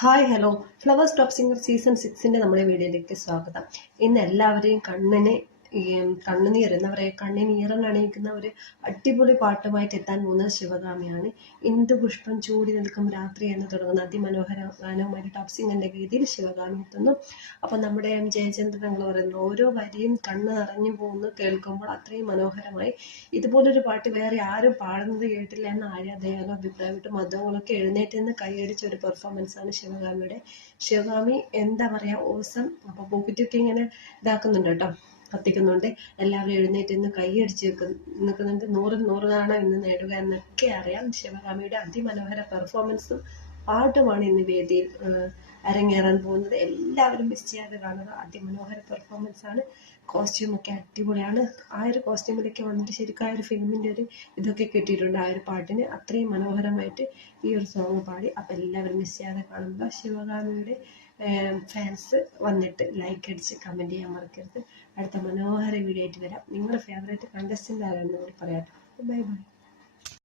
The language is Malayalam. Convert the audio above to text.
Hi hello Flowers Top Singer season സിക്സിന്റെ നമ്മുടെ വീഡിയോയിലേക്ക് സ്വാഗതം. ഇന്ന് എല്ലാവരെയും കണ്ണിന് ഈ കണ്ണുനീർ എന്താ പറയുക കണ്ണിന് ഈറനണിയിക്കുന്ന ഒരു അടിപൊളി പാട്ടുമായിട്ട് എത്താൻ പോകുന്നത് ശിവകാമിയാണ്. എന്ത് പുഷ്പം ചൂടി നിൽക്കും രാത്രി എന്ന് തുടങ്ങുന്ന അതിമനോഹര ഗാനവുമായിട്ട് ടോപ് സിംഗറിന്റെ ഗീതിയിൽ ശിവകാമി എത്തുന്നു. അപ്പം നമ്മുടെ എം ജയചന്ദ്രൻ എന്ന് പറയുന്ന ഓരോ വരിയും കണ്ണ് നിറഞ്ഞു പോകുന്നു കേൾക്കുമ്പോൾ അത്രയും മനോഹരമായി. ഇതുപോലൊരു പാട്ട് വേറെ ആരും പാടുന്നത് കേട്ടില്ല എന്ന് അദ്ദേഹം അഭിപ്രായപ്പെട്ടു. മതങ്ങളൊക്കെ എഴുന്നേറ്റ് നിന്ന് കൈയടിച്ച ഒരു പെർഫോമൻസ് ആണ് ശിവകാമിയുടെ. ശിവകാമി എന്താ പറയാ ഓസം അപ്പോൾ പൂക്കുറ്റിയൊക്കെ ഇങ്ങനെ ഇതാക്കുന്നുണ്ട് കേട്ടോ. കത്തിക്കുന്നുണ്ട്. എല്ലാവരും എഴുന്നേറ്റ് നിന്ന് കൈയടിച്ച് നിൽക്കുന്നുണ്ട്. നൂറിൽ നൂറ് തവണ ഇന്ന് നേടുക എന്നൊക്കെ അറിയാം. ശിവകാമിയുടെ അതിമനോഹര പെർഫോമൻസും പാട്ടുമാണ് ഇന്ന് വേദിയിൽ അരങ്ങേറാൻ പോകുന്നത്. എല്ലാവരും മിസ് ചെയ്യാതെ കാണുക അതിമനോഹര പെർഫോമൻസ് ആണ്. കോസ്റ്റ്യൂമൊക്കെ അടിപൊളിയാണ്. ആ ഒരു കോസ്റ്റ്യൂമിലൊക്കെ വന്നിട്ട് ശരിക്കും ആ ഒരു ഫിലിമിന്റെ ഒരു ഇതൊക്കെ കിട്ടിയിട്ടുണ്ട് ആ ഒരു പാട്ടിന്. അത്രയും മനോഹരമായിട്ട് ഈ ഒരു സോങ് പാടി. അപ്പം എല്ലാവരും മിസ് ചെയ്യാതെ കാണുമ്പോൾ ശിവകാമിയുടെ ഫാൻസ് വന്നിട്ട് ലൈക്ക് അടിച്ച് കമന്റ് ചെയ്യാൻ മറക്കരുത്. അടുത്ത മനോഹര വീഡിയോ ആയിട്ട് വരാം. നിങ്ങളുടെ ഫേവറേറ്റ് കണ്ടസ്റ്റന്റ് ആരാണെന്ന് കൂടി പറയാം. Bye bye